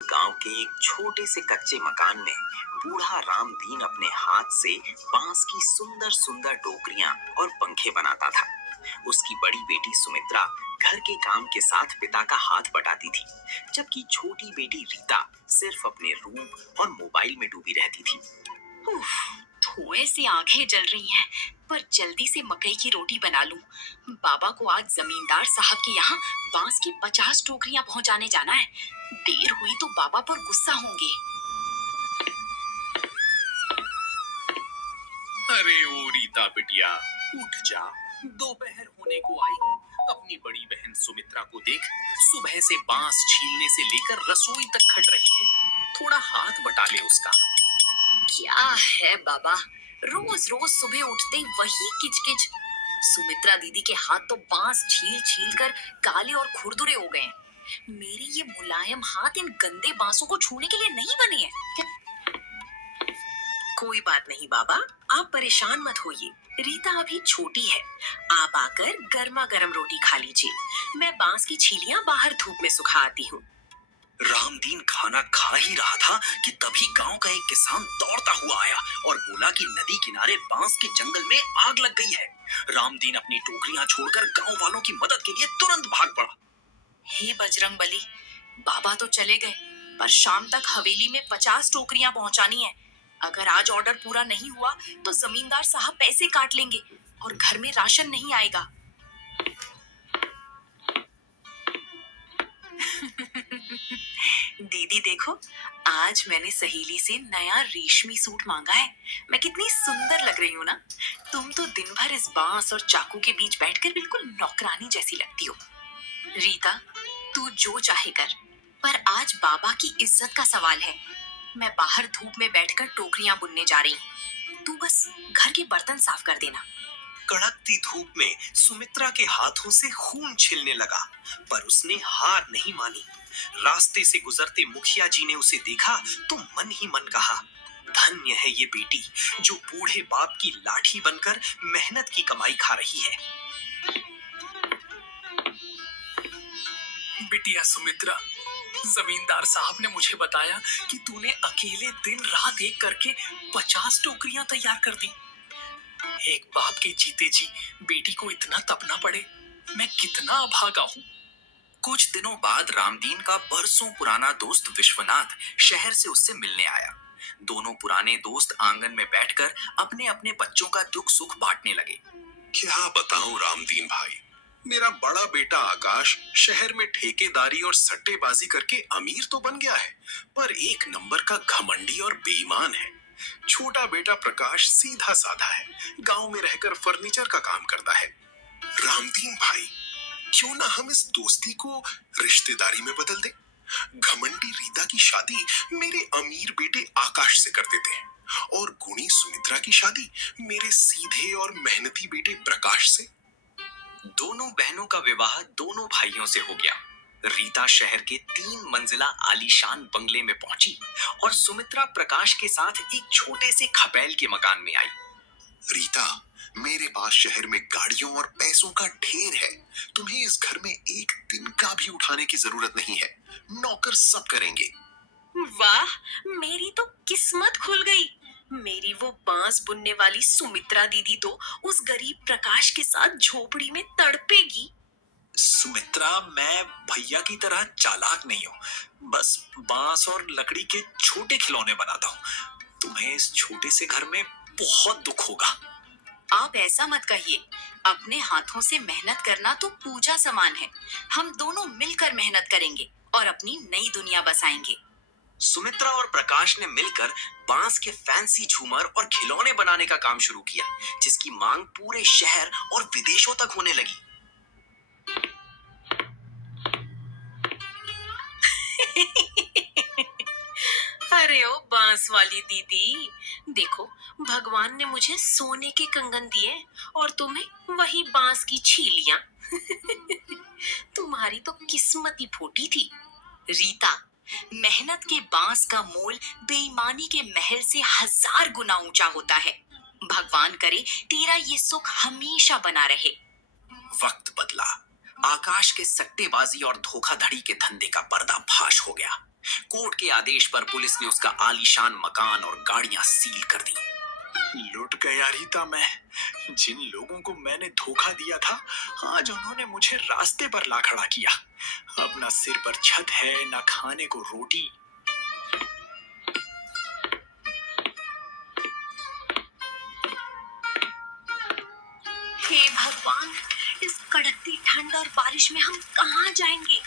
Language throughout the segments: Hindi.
गांव के एक छोटे से कच्चे मकान में बूढ़ा रामदीन अपने हाथ से बांस की सुंदर सुंदर टोकरियां और पंखे बनाता था। उसकी बड़ी बेटी सुमित्रा घर के काम के साथ पिता का हाथ बटाती थी, जबकि छोटी बेटी रीता सिर्फ अपने रूप और मोबाइल में डूबी रहती थी। उफ, धुएं से आंखें जल रही हैं, पर जल्दी से मकई की रोटी बना लूं। बाबा को आज जमींदार साहब के यहाँ बांस की 50 टोकरियां पहुंचाने जाना है। देर हुई तो बाबा पर गुस्सा होंगे। अरे ओ रीता बिटिया, उठ जा। दोपहर होने को आई। अपनी बड़ी बहन सुमित्रा को देख, सुबह से बांस छीलने से लेकर रसोई तक खट रही है। थोड़ा हाथ बटा ले उसका। क्या है बाबा, रोज रोज सुबह उठते ही वही किचकिच। सुमित्रा दीदी के हाथ तो बांस छील छील कर काले और खुरदुरे हो गए हैं। मेरे ये मुलायम हाथ इन गंदे बांसों को छूने के लिए नहीं बने हैं। कोई बात नहीं बाबा, आप परेशान मत होइए। रीता अभी छोटी है। आप आकर गर्मा गर्म रोटी खा लीजिए। मैं बांस की छीलियां बाहर धूप में सुखा आती हूँ। रामदीन खाना खा ही रहा था कि तभी गांव का एक किसान दौड़ता हुआ आया और बोला कि नदी किनारे बांस के जंगल में आग लग गई है। रामदीन अपनी टोकरियां छोड़कर गांव वालों की मदद के लिए तुरंत भाग पड़ा। हे बजरंग बली, बाबा तो चले गए, पर शाम तक हवेली में 50 टोकरियां पहुंचानी है। अगर आज ऑर्डर पूरा नहीं हुआ तो जमींदार साहब पैसे काट लेंगे और घर में राशन नहीं आएगा। दीदी देखो, आज मैंने सहेली से नया रेशमी सूट मांगा है। मैं कितनी सुंदर लग रही हूँ ना। तुम तो दिन भर इस बांस और चाकू के बीच बैठकर बिल्कुल नौकरानी जैसी लगती हो। रीता, तू जो चाहे कर, पर आज बाबा की इज्जत का सवाल है। मैं बाहर धूप में बैठकर टोकरियां बुनने जा रही हूँ। तू बस घर के बर्तन साफ कर देना। कड़कती धूप में सुमित्रा के हाथों से खून छिलने लगा, पर उसने हार नहीं मानी। रास्ते से गुजरते मुखिया जी ने उसे देखा तो मन ही मन कहा, धन्य है ये बेटी जो बूढ़े बाप की लाठी बनकर मेहनत की कमाई खा रही है। बिटिया सुमित्रा, जमींदार साहब ने मुझे बताया कि तूने अकेले दिन रात एक करके 50 टोकरियां तैयार कर दी। एक बाप के जीते जी बेटी को इतना तपना पड़े, मैं कितना अभागा हूँ। कुछ दिनों बाद रामदीन का बरसों पुराना दोस्त विश्वनाथ शहर से उससे मिलने आया। दोनों पुराने दोस्त आंगन में बैठकर अपने अपने बच्चों का दुख सुख बांटने लगे। क्या बताऊं रामदीन भाई, मेरा बड़ा बेटा आकाश शहर में ठेकेदारी और सट्टेबाजी करके अमीर तो बन गया है, पर एक नंबर का घमंडी और बेईमान है। छोटा बेटा प्रकाश सीधा साधा है, गांव में रहकर फर्नीचर का काम करता है। रामदीन भाई, क्यों ना हम इस दोस्ती को रिश्तेदारी में बदल दें? घमंडी रीता की शादी मेरे अमीर बेटे आकाश से कर देते हैं और गुणी सुमित्रा की शादी मेरे सीधे और मेहनती बेटे प्रकाश से। दोनों बहनों का विवाह दोनों भाइयों से हो गया। रीता शहर के 3 मंजिला आलीशान बंगले में पहुंची और सुमित्रा प्रकाश के साथ एक छोटे से खपैल के मकान में आई। रीता, मेरे पास शहर में गाड़ियों और पैसों का ढेर है। तुम्हें इस घर में एक दिन का भी उठाने की जरूरत नहीं है। नौकर सब करेंगे। वाह, मेरी तो किस्मत खुल गई। मेरी वो बांस बुनने वाली सुमित्रा दीदी तो उस गरीब प्रकाश के साथ झोपड़ी में तड़पेगी। सुमित्रा, मैं भैया की तरह चालाक नहीं हूँ, बस बांस और लकड़ी के छोटे खिलौने बनाता हूँ। तुम्हें इस छोटे से घर में बहुत दुख होगा। आप ऐसा मत कहिए। अपने हाथों से मेहनत करना तो पूजा समान है। हम दोनों मिलकर मेहनत करेंगे और अपनी नई दुनिया बसाएंगे। सुमित्रा और प्रकाश ने मिलकर बांस के फैंसी झूमर और खिलौने बनाने का काम शुरू किया, जिसकी मांग पूरे शहर और विदेशों तक होने लगी। अरे ओ बांस वाली दीदी, देखो भगवान ने मुझे सोने के कंगन दिए और तुम्हें वही बांस की छीलियां। तुम्हारी तो किस्मत ही फूटी थी। रीता, मेहनत के बांस का मोल बेईमानी के महल से 1000 गुना ऊंचा होता है। भगवान करे तेरा ये सुख हमेशा बना रहे। वक्त बदला। आकाश के सट्टेबाजी और धोखाधड़ी के धंधे का पर्दाफाश हो गया। कोर्ट के आदेश पर पुलिस ने उसका आलीशान मकान और गाड़ियां सील कर दी। लुट गया रीता मैं। जिन लोगों को मैंने धोखा दिया था, आज उन्होंने मुझे रास्ते पर ला खड़ा किया। अब ना सिर पर छत है, ना खाने को रोटी। हे भगवान, इस कड़कती ठंड और बारिश में हम कहाँ जाएंगे?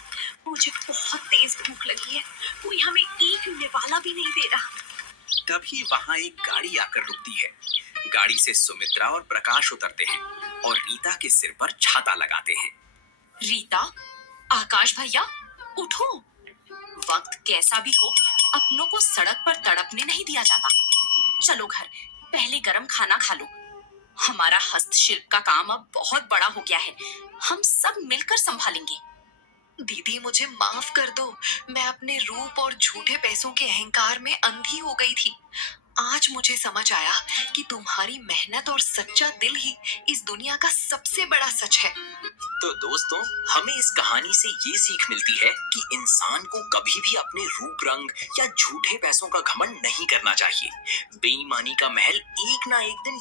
मुझे बहुत तेज भूख लगी है। कोई हमें एक निवाला भी नहीं दे रहा। तभी वहां एक गाड़ी आकर रुकती है। गाड़ी से सुमित्रा और प्रकाश उतरते हैं और रीता के सिर पर छाता लगाते हैं। रीता, आकाश भैया, उठो। वक्त कैसा भी हो, अपनों को सड़क पर तड़पने नहीं दिया जाता। चलो घर, पहले गरम खाना खा लो। हमारा हस्तशिल्प का काम अब बहुत बड़ा हो गया है, हम सब मिलकर संभालेंगे। दीदी, मुझे माफ कर दो। मैं अपने रूप और झूठे पैसों के अहंकार में अंधी हो गई थी। आज मुझे समझ आया कि तुम्हारी मेहनत और सच्चा दिल ही इस दुनिया का सबसे बड़ा सच है। तो दोस्तों, हमें इस कहानी से ये सीख मिलती है कि इंसान को कभी भी अपने रूप रंग या झूठे पैसों का घमंड नहीं करना चाहिए। बेईमानी का महल एक ना एक दिन